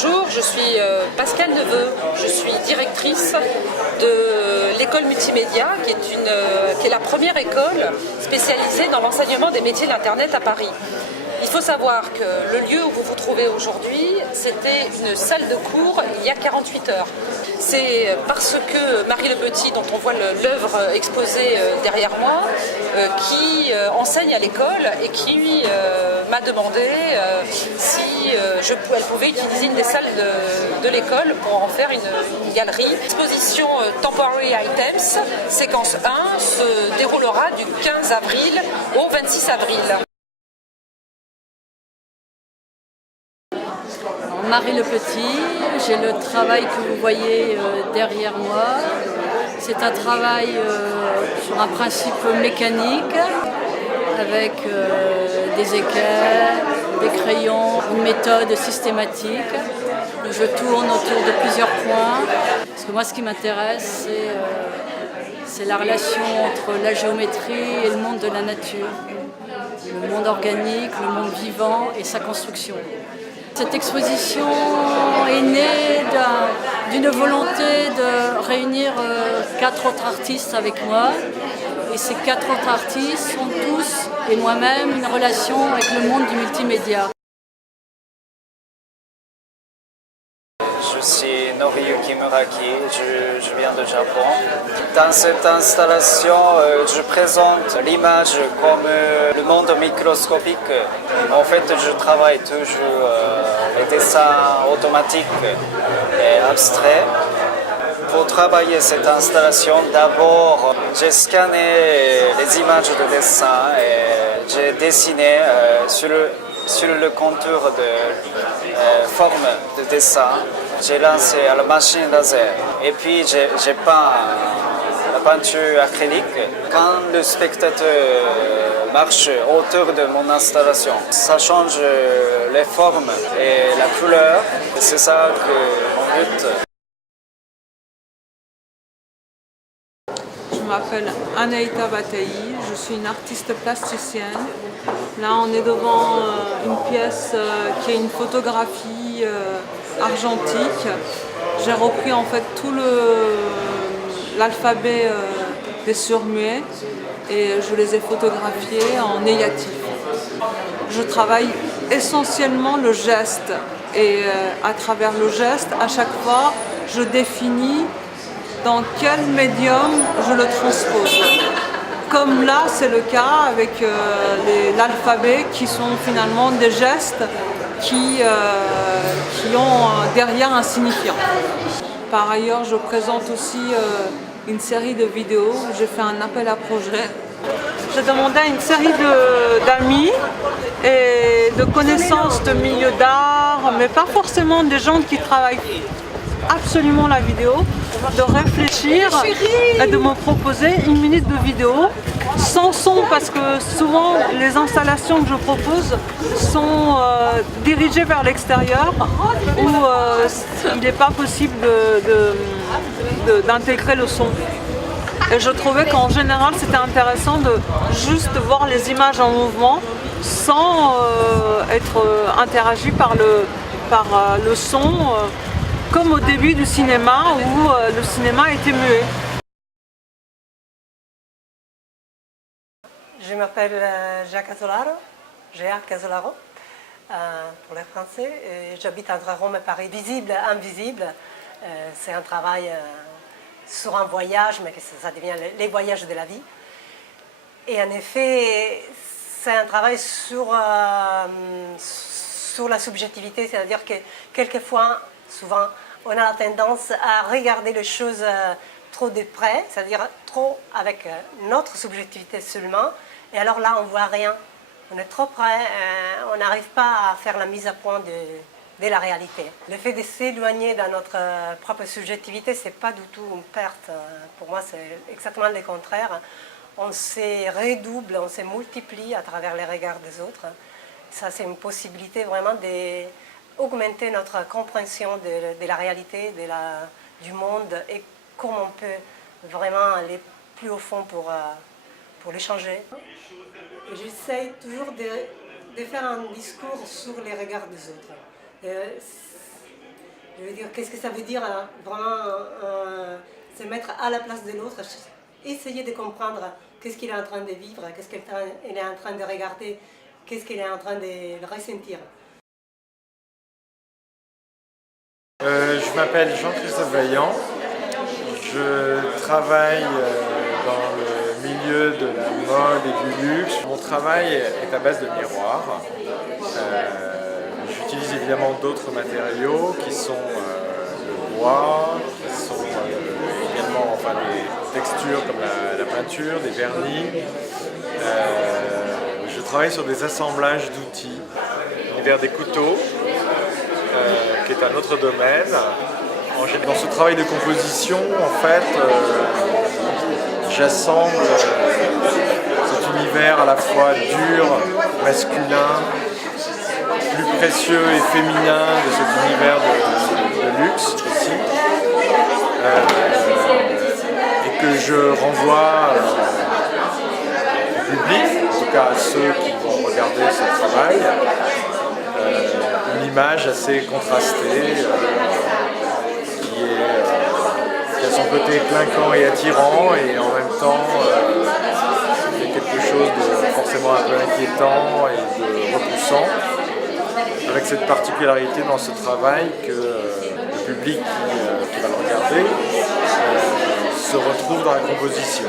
Bonjour, je suis Pascale Neveu, je suis directrice de l'école multimédia qui est la première école spécialisée dans l'enseignement des métiers de l'Internet à Paris. Il faut savoir que le lieu où vous vous trouvez aujourd'hui, c'était une salle de cours il y a 48 heures. C'est parce que Marie Le Petit, dont on voit l'œuvre exposée derrière moi, qui enseigne à l'école et qui m'a demandé si elle pouvait utiliser une des salles de l'école pour en faire une galerie. L'exposition Temporary Items, séquence 1, se déroulera du 15 avril au 26 avril. Marie Le Petit, j'ai le travail que vous voyez derrière moi. C'est un travail sur un principe mécanique avec des équerres, des crayons, une méthode systématique. Je tourne autour de plusieurs points. Parce que moi, ce qui m'intéresse, c'est la relation entre la géométrie et le monde de la nature. Le monde organique, le monde vivant et sa construction. Cette exposition est née d'une volonté de réunir 4 autres artistes avec moi. Et ces 4 autres artistes ont tous, et moi-même, une relation avec le monde du multimédia. Je suis Noriyuki Muraki, je viens du Japon. Dans cette installation, je présente l'image comme le monde microscopique. En fait, je travaille toujours les dessins automatiques et abstraits. Pour travailler cette installation, d'abord, j'ai scanné les images de dessin et j'ai dessiné sur le contour de forme de dessin. J'ai lancé à la machine laser et puis j'ai peint la peinture acrylique. Quand le spectateur marche autour de mon installation, ça change les formes et la couleur. C'est ça que mon but. Je m'appelle Anaïta Bataï, je suis une artiste plasticienne. Là, on est devant une pièce qui est une photographie argentique. J'ai repris en fait tout l'alphabet des surmuets et je les ai photographiés en négatif. Je travaille essentiellement le geste et à travers le geste, à chaque fois, je définis dans quel médium je le transpose. Comme là, c'est le cas avec l'alphabet qui sont finalement des gestes qui ont derrière un signifiant. Par ailleurs, je présente aussi une série de vidéos où j'ai fait un appel à projet. J'ai demandé à une série d'amis et de connaissances de milieu d'art, mais pas forcément des gens qui travaillent absolument la vidéo, de réfléchir et de me proposer 1 minute de vidéo sans son, parce que souvent les installations que je propose sont dirigées vers l'extérieur où il n'est pas possible d'intégrer le son. Et je trouvais qu'en général c'était intéressant de juste voir les images en mouvement sans être interagi par le son. Comme au début du cinéma où le cinéma était muet. Je m'appelle Jacques Casolaro, G.A. Casolaro pour les Français. J'habite entre Rome et Paris. Visible, invisible, c'est un travail sur un voyage, mais que ça devient les voyages de la vie. Et en effet, c'est un travail sur la subjectivité, c'est-à-dire que quelquefois, souvent, on a la tendance à regarder les choses trop de près, c'est-à-dire trop avec notre subjectivité seulement, et alors là, on ne voit rien. On est trop près, on n'arrive pas à faire la mise à point de la réalité. Le fait de s'éloigner de notre propre subjectivité, ce n'est pas du tout une perte. Pour moi, c'est exactement le contraire. On se redouble, on se multiplie à travers les regards des autres. Ça, c'est une possibilité vraiment d'augmenter notre compréhension de la réalité, du monde et comment on peut vraiment aller plus au fond pour les changer. J'essaie toujours de faire un discours sur les regards des autres. Je veux dire, qu'est-ce que ça veut dire vraiment se mettre à la place de l'autre, essayer de comprendre qu'est-ce qu'il est en train de vivre, qu'est-ce qu'il est en train de regarder, qu'est-ce qu'il est en train de ressentir. Je m'appelle Jean-Christophe Vaillant, je travaille dans le milieu de la mode et du luxe. Mon travail est à base de miroirs. J'utilise évidemment d'autres matériaux qui sont le bois, qui sont également des textures comme la peinture, des vernis. Je travaille sur des assemblages d'outils, l'univers des couteaux, qui est un autre domaine. Dans ce travail de composition, en fait, j'assemble cet univers à la fois dur, masculin, plus précieux et féminin de cet univers de luxe aussi, et que je renvoie au public, en tout cas à ceux qui vont regarder ce travail, une image assez contrastée qui a son côté clinquant et attirant, et en même temps il y a quelque chose de forcément un peu inquiétant et de repoussant, avec cette particularité dans ce travail que le public qui va le regarder se retrouve dans la composition.